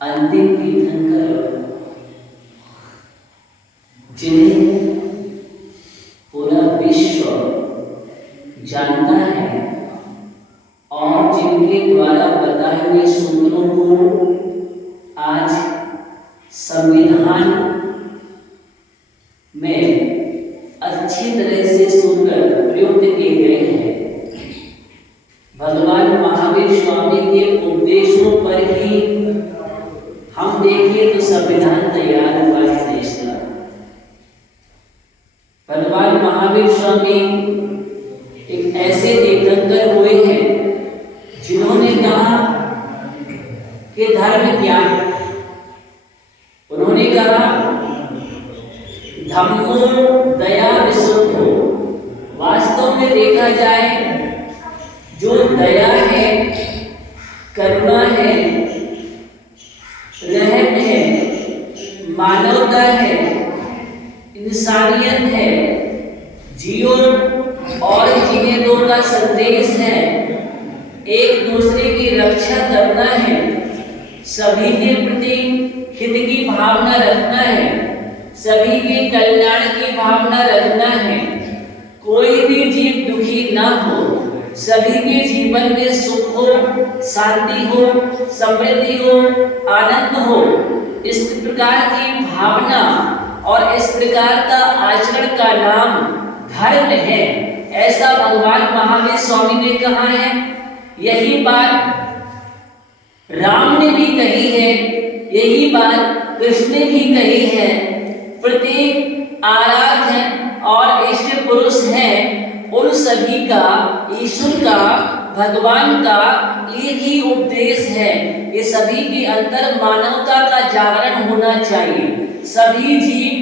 अंतिम तीर्थंकर जिन्हें पूरा विश्व जानता है और जिनके द्वारा बताए हुए सूत्रों को आज संविधान में अच्छी तरह से सूत्र प्रयुक्त किए गए हैं। भगवान महावीर स्वामी के उपदेशों पर ही हम देखिए तो संविधान तैयार हुआ है देश का। भगवान महावीर स्वामी एक ऐसे तीर्थंकर हुए हैं जिन्होंने कहा कि धर्म क्या है। उन्होंने कहा धम्मो दया विसुद्धो। वास्तव में देखा जाए जो दया है, करुणा है, रहम है, मानवता है, इंसानियत है, जियो और जीने दो का संदेश है, एक दूसरे की रक्षा करना है, सभी के प्रति हित की भावना रखना है, सभी के कल्याण की भावना रखना है, कोई भी जीव दुखी ना हो, सभी के जीवन में सुख हो, शांति हो, समृद्धि हो, आनंद हो, इस प्रकार की भावना और इस प्रकार का आचरण का नाम धर्म है। ऐसा भगवान महावीर स्वामी ने कहा है। यही बात राम ने भी कही है, यही बात कृष्ण ने भी कही है। प्रत्येक आराध्य और इष्ट पुरुष है, उन सभी का, ईश्वर का, भगवान का एक ही उपदेश है कि सभी के अंदर मानवता का जागरण होना चाहिए। सभी जीव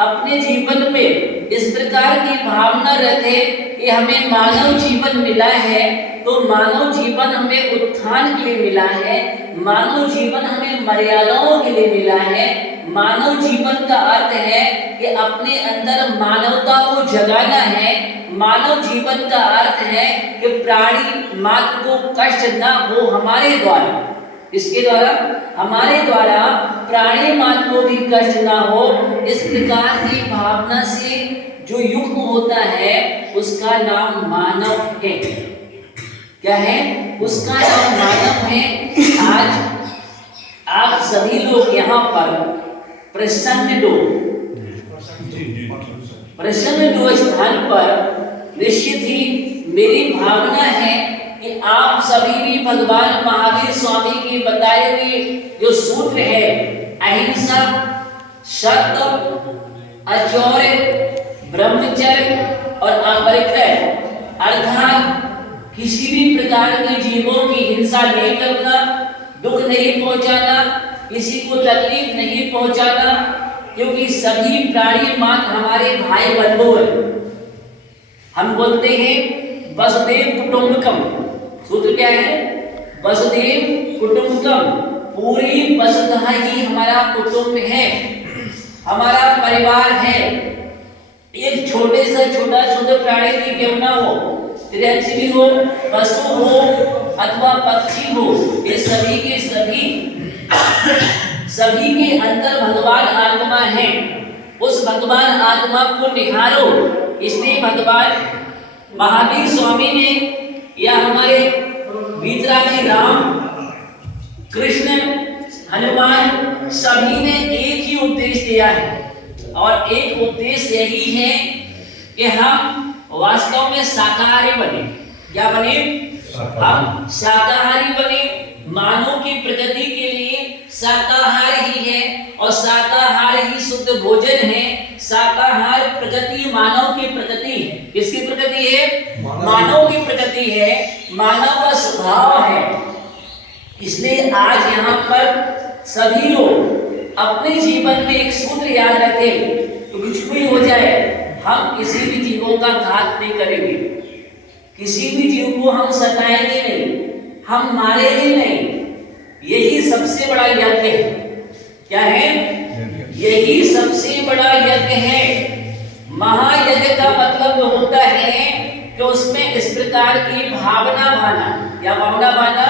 अपने जीवन में इस प्रकार की भावना रखे कि हमें मानव जीवन मिला है तो मानव जीवन हमें उत्थान के लिए मिला है, मानव जीवन हमें मर्यादाओं के लिए मिला है। मानव जीवन का अर्थ है कि अपने अंदर मानवता को जगाना है। मानव जीवन का अर्थ है कि प्राणी मात्र को कष्ट ना हो हमारे द्वारा, इसके द्वारा हमारे द्वारा प्राणी मात्र को भी कष्ट ना हो। इस प्रकार की भावना से जो युक्त होता है उसका नाम मानव है। क्या है? उसका नाम मानव है। आज आप सभी लोग यहाँ पर प्रसन्न दो स्थान पर निश्चित ही मेरी भावना है कि आप सभी भी भगवान महावीर स्वामी के बताए हुए जो सूत्र है अहिंसा, सत्य, अचौर्य, ब्रह्मचर्य और अपरिग्रह, अर्थात किसी भी प्रकार के जीवों की हिंसा नहीं करना, दुख नहीं पहुंचाना, किसी को तकलीफ नहीं पहुंचाना, क्योंकि सभी प्राणी मात्र हमारे भाई बंधु हैं। हम बोलते हैं वसुदेव कुटुंबकम। सूत्र क्या है? वसुदेव कुटुंबकम। पूरी वसुधा ही हमारा कुटुंब है, हमारा परिवार है। एक छोटे से छोटा शुद्ध प्राणी भी क्यों ना हो, चिड़िया हो, पशु हो अथवा पक्षी हो, ये सभी के सभी के अंदर भगवान आत्मा है। उस भगवान आत्मा को निहारो। इसलिए भगवान महावीर स्वामी ने या हमारे वीतरागी राम, कृष्ण, हनुमान सभी ने एक ही उपदेश दिया है और एक उपदेश यही है कि हम वास्तव में शाकाहारी बने। क्या बने? हम शाकाहारी बने। मानव की प्रगति के लिए शाकाहार ही है और शाकाहार ही शुद्ध भोजन है। शाकाहार प्रगति मानव की प्रगति है। किसकी प्रगति है? मानव की प्रगति है, मानव का स्वभाव है। इसलिए आज यहाँ पर सभी लोग अपने जीवन में एक सूत्र याद रखें तो कुछ भी हो जाए हम किसी भी जीवों का घात नहीं करेंगे, किसी भी जीव को हम सताएंगे नहीं, हम मारेंगे नहीं। यही सबसे बड़ा यज्ञ है। क्या है? यही सबसे बड़ा यज्ञ है। महायज्ञ का मतलब होता है कि उसमें इस प्रकार की भावना भाना। क्या भावना भाना?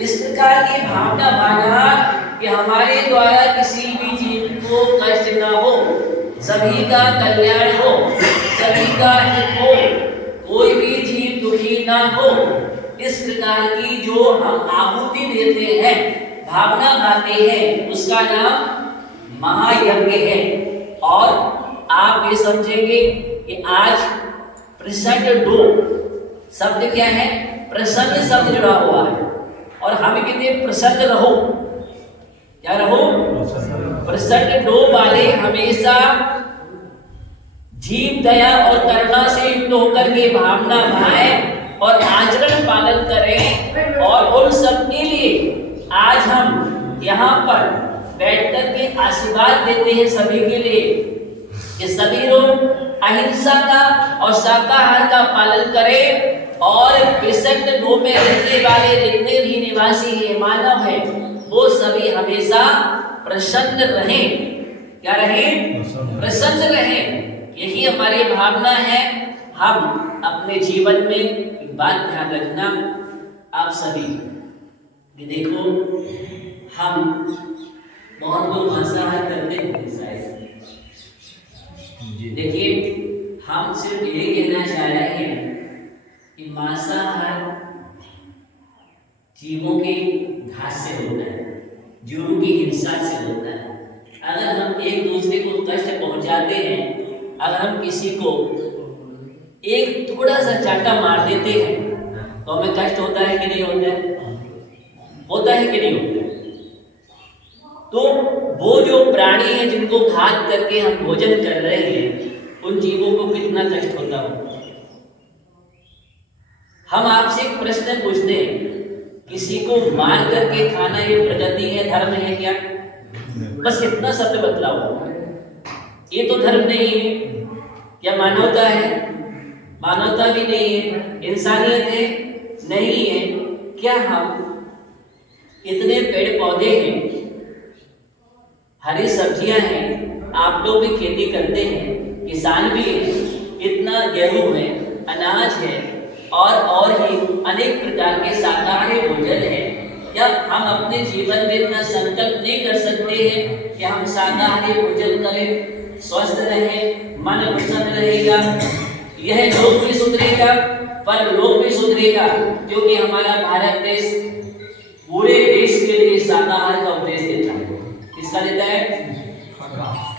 इस प्रकार की भावना भाना कि हमारे सभी का कल्याण हो, सभी का हित हो, कोई भी जीव दुखी ना हो, इस प्रकार की जो हम आहुति देते हैं, भावना गाते हैं, उसका नाम महायज्ञ है। और आप ये समझेंगे कि आज प्रसन्न डो शब्द क्या है? प्रसन्न शब्द जुड़ा हुआ है। और हम कहते हैं प्रसन्न रहो, क्या रहो? प्रसन्न डो वाले हमेशा जीव दया और करुणा से युक्त होकर के भावना भाएं और आचरण पालन करें। और उन सब के लिए आज हम यहाँ पर बैठकर के आशीर्वाद देते हैं सभी के लिए कि सभी लोग अहिंसा का और शाकाहार का पालन करें और प्रसन्न डो में रहने वाले जितने भी निवासी हैं, मानव हैं, वो सभी हमेशा प्रसन्न रहें। क्या रहें? प्रसन्न रहें। यही हमारी भावना है। हम अपने जीवन में एक बात ध्यान रखना आप सभी कि देखो, हम बहुत लोग मांसाहार करते हैं शायद। देखिए, हम सिर्फ ये कहना चाह रहे हैं कि मांसाहार जीवों के घात से होता है, जीवों की हिंसा से होता है। अगर हम एक दूसरे को कष्ट पहुंचाते हैं, अगर हम किसी को एक थोड़ा सा चांटा मार देते हैं तो हमें कष्ट होता है कि नहीं होता है? होता है कि नहीं होता है? तो वो जो प्राणी है जिनको घात करके हम भोजन कर रहे हैं, उन जीवों को कितना कष्ट होता होगा। हम आपसे एक प्रश्न पूछते हैं, किसी को मार करके खाना ये प्रगति है, धर्म है क्या? बस इतना शब्द बतलाओ। ये तो धर्म नहीं है। क्या मानवता है? मानवता भी नहीं है। इंसानियत है? नहीं है। क्या हम इतने पेड़ पौधे हैं, हरी सब्जियां हैं, आप लोग भी खेती करते हैं, किसान भी है, इतना गेहूं है, अनाज है और ही अनेक प्रकार के शाकाहारी भोजन है। क्या हम अपने जीवन में इतना संकल्प नहीं कर सकते हैं कि हम शाकाहारी भोजन करें, स्वस्थ रहें, मन प्रसन्न रहेगा, यह लोग भी सुधरेगा, पर लोग भी सुधरेगा, क्योंकि हमारा भारत देश पूरे देश के लिए शाकाहार का उपदेश देता है। किसका देता है?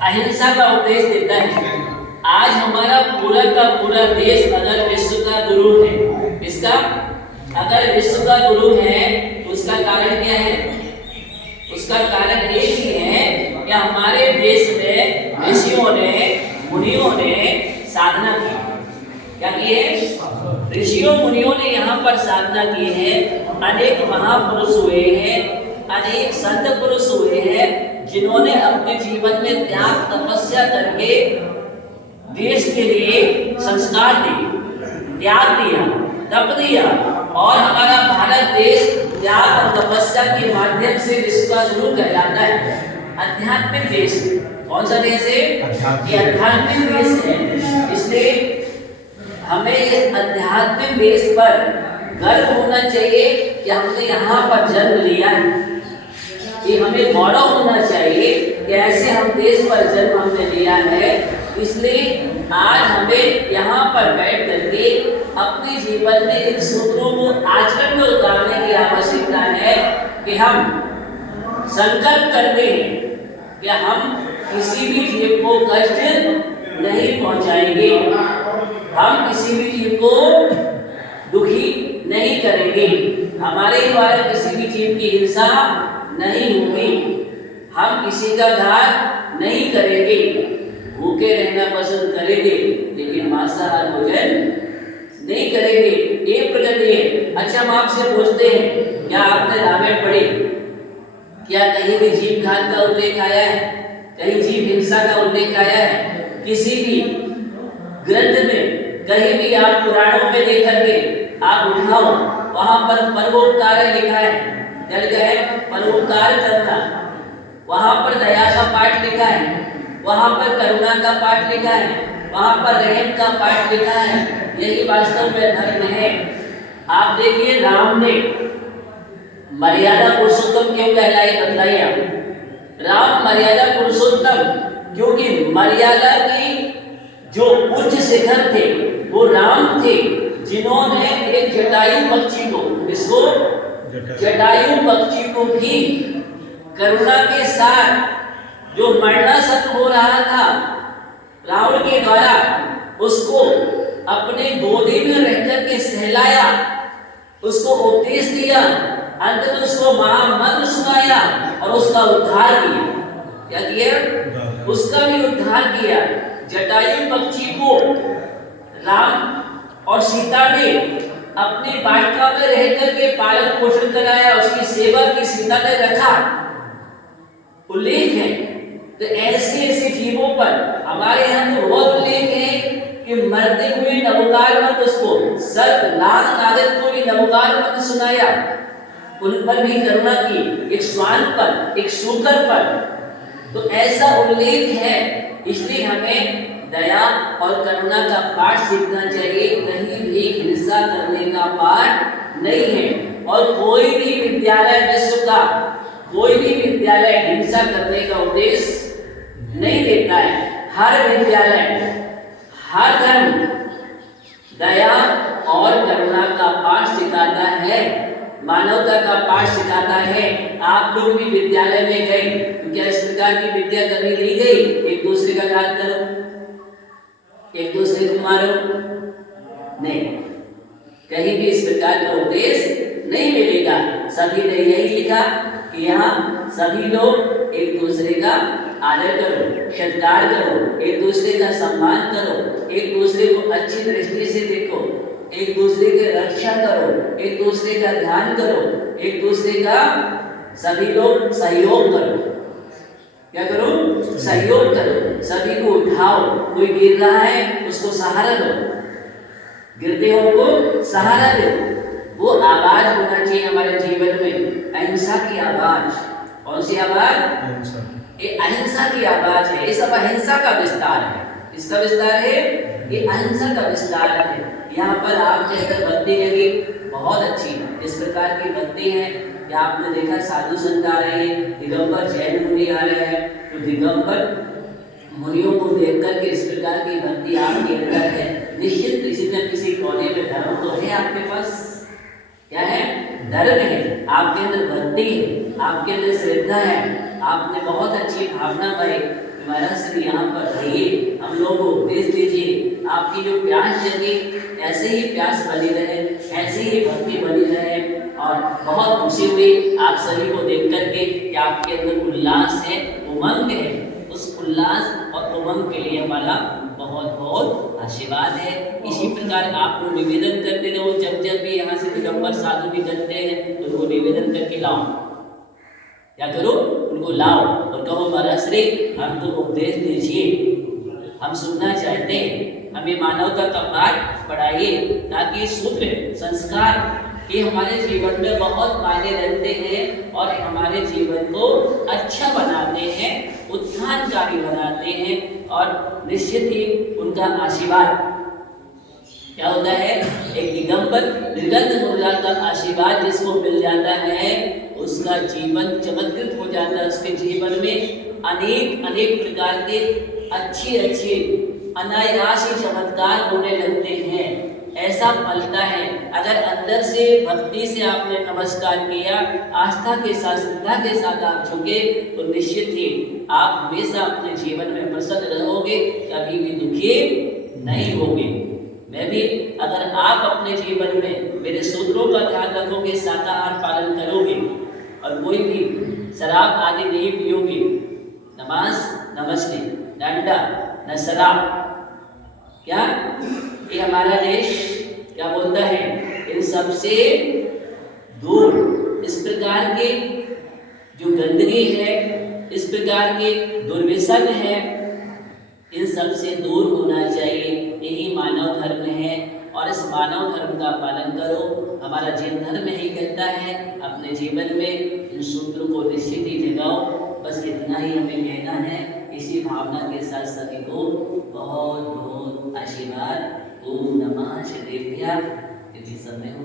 अहिंसा का उपदेश देता है। आज हमारा पूरा का पूरा देश अगर विश्व का गुरु है, इसका अगर विश्व का गुरु है तो उसका कारण क्या है? उसका कारण एक ही है कि हमारे देश में ऋषियों ने, मुनियों ने साधना की। क्या की है? ऋषियों मुनियों ने यहाँ पर साधना की है। अनेक महापुरुष हुए हैं, अनेक संत पुरुष हुए हैं, जिन्होंने अपने जीवन में त्याग तपस्या करके देश के लिए संस्कार दिए, त्याग दिया, तप दिया। और हमारा भारत देश त्याग और तपस्या के माध्यम से विश्व का गुरु कहलाता है। आध्यात्मिक देश। कौन सा देश है? ये आध्यात्मिक देश है। इसलिए हमें इस आध्यात्मिक देश पर गर्व होना चाहिए कि हमने यहाँ पर जन्म लिया है। ये हमें गौरव होना चाहिए कि ऐसे हम देश पर जन्म हमने लिया है। इसलिए आज हमें यहाँ पर बैठ करके अपने जीवन में इन सूत्रों को आचरण में उतारने की आवश्यकता है कि हम संकल्प करते हैं कि हम किसी भी जीव को कष्ट नहीं पहुंचाएंगे, हम किसी भी जीव को दुखी नहीं करेंगे, हमारे द्वारा किसी भी जीव की हिंसा नहीं होगी, हम किसी का घात नहीं करेंगे, भूखे रहना पसंद करेंगे लेकिन मांसाहार भोजन नहीं करेंगे। ये प्रगति है। अच्छा, हम आपसे पूछते हैं, क्या आपने रामायण पढ़ी? क्या कहीं भी जीव घात का उल्लेख आया है? कहीं जीव हिंसा का उल्लेख आया है? किसी भी ग्रंथ में कहीं भी आप पुराणों में देखोगे, आप उठाओ, वहां पर परोपकार लिखा है। क्या लिखा है? परोपकार करना। वहां पर दया का पाठ लिखा है, वहां पर करुणा का पाठ लिखा है, वहां पर रहम का पाठ लिखा है। यही वास्तव में धर्म है। आप देखिए, राम ने मर्यादा पुरुषोत्तम क्यों कहलाए? बताइए आप। राम मर्यादा पुरुषोत्तम क्योंकि मर्यादा की जो उच्च शिखर थे वो राम थे, जिन्होंने एक जटायु पक्षी को, इसको जटायु पक्षी को भी करुणा के साथ जो मरणासन्न हो रहा था रावण के द्वारा, उसको अपने गोदी में रहकर के सहलाया, उसको उपदेश दिया, अंत में उसको महामंत्र सुनाया और उसका उद्धार किया। क्या किया? उसका भी उद्धार किया। जटायु पक्षी को राम और सीता ने अपनी वाटिका में रहकर के पालन पोषण कराया, उसकी सेवा की सीता ने रखा। उल्लेख है तो ऐसे ऐसे जीवों पर हमारे यहाँ तो बहुत उल्लेख है कि मरते हुए नवकार मंत्र, उसको सर्प नाग नागत को भी नवकार मंत्र सुनाया, उन पर भी करुणा की, एक श्वान पर, एक शूकर पर। तो ऐसा उल्लेख है, इसलिए हमें दया और करुणा का पाठ सीखना चाहिए। कहीं भी हिंसा करने का पाठ नहीं है। और कोई भी विद्यालय, विश्व का कोई भी विद्यालय हिंसा करने का उद्देश्य नहीं देता है। हर विद्यालय, हर धर्म दया और करुणा का पाठ सिखाता है, मानवता का पाठ सिखाता है। आप लोग भी विद्यालय में गए तो क्या इस प्रकार की विद्या कभी ली गई? एक दूसरे का घात करो, एक दूसरे को मारो? नहीं, कहीं भी इस प्रकार का उपदेश नहीं मिलेगा। सभी ने यही लिखा कि यहाँ सभी लोग एक दूसरे का आदर करो, सत्कार करो, एक दूसरे का सम्मान करो, एक दूसरे को अच्छी दृष्टि से देखो, एक दूसरे की रक्षा करो, एक दूसरे का ध्यान करो, एक दूसरे का सभी लोग सहयोग करो। क्या करो? सहयोग करो, सभी को उठाओ। कोई गिर रहा है उसको सहारा दो, गिरते हो को सहारा दो। वो आवाज होना चाहिए हमारे जीवन में, अहिंसा की आवाज। कौन सी आवाज? ये अहिंसा की आवाज है। ये सब अहिंसा का विस्तार है। इसका विस्तार है, ये अहिंसा का विस्तार है। यहाँ पर आपके अंदर भक्ति लगी, बहुत अच्छी इस प्रकार की भक्ति है कि आपने देखा साधु संत आ रहे हैं, दिगंबर जैन मुनि आ रहे हैं, तो दिगंबर मुनियों को देखकर के इस प्रकार की भक्ति आपके अंदर है। निश्चित किसी न किसी कोने में धर्म तो है आपके पास। क्या है? धर्म है, आपके अंदर भक्ति है, आपके अंदर श्रद्धा है, आपने बहुत अच्छी भावना पाई। महाराज श्री यहाँ पर रहिए, हम लोगों को उपदेश दीजिए। आपकी जो प्यास जगी ऐसे ही प्यास बनी रहे, ऐसे ही भक्ति बनी रहे। और बहुत खुशी हुई आप सभी को देख करके कि आपके अंदर उल्लास है, उमंग है। उस उल्लास और उमंग के लिए हमारा बहुत बहुत आशीर्वाद है। इसी प्रकार आप लोग निवेदन करते रहो। जब जब भी यहाँ से दिगंबर साधु भी चलते हैं तो उनको निवेदन करके लाओ। क्या करो? उनको लाओ और कहो महाराज श्री हमको उपदेश दीजिए, हम सुनना चाहते हैं, हमें मानवता का पाठ पढ़ाइए, ताकि सूत्र संस्कार ये हमारे जीवन में बहुत मायने रखते हैं और हमारे जीवन को अच्छा बनाते हैं, उत्थानकारी बनाते हैं। और निश्चित ही उनका आशीर्वाद क्या होता है? एक दिगंबर निर्गंध मुद्रा का आशीर्वाद जिसको मिल जाता है उसका जीवन चमत्कृत हो जाता है। उसके जीवन में अनेक अनेक प्रकार के अच्छे अच्छे अनायास ही चमत्कार होने लगते हैं। ऐसा फलता है अगर अंदर से भक्ति से आपने नमस्कार किया, आस्था के साथ, श्रद्धा के साथ आप झुके, तो निश्चित ही आप हमेशा अपने जीवन में प्रसन्न रहोगे, कभी भी दुखी नहीं होगे। मैं भी अगर आप अपने जीवन में मेरे सूत्रों का ध्यान रखोगे, शाकाहार पालन करोगे और कोई भी शराब आदि नहीं पियोगे, नमाज नमस्ते, डंडा न शराब, क्या ये हमारा देश क्या बोलता है? इन सबसे दूर, इस प्रकार के जो गंदगी है, इस प्रकार के दुर्व्यसन है, इन सबसे दूर होना चाहिए। यही मानव धर्म है और इस मानव धर्म का पालन करो। हमारा जैन धर्म यही कहता है, अपने जीवन में इन सूत्रों को निश्चित ही जगाओ। बस इतना ही हमें कहना है। इसी भावना के साथ सभी को बहुत बहुत आशीर्वाद। ओम नमः शिवाय। यदि समय हो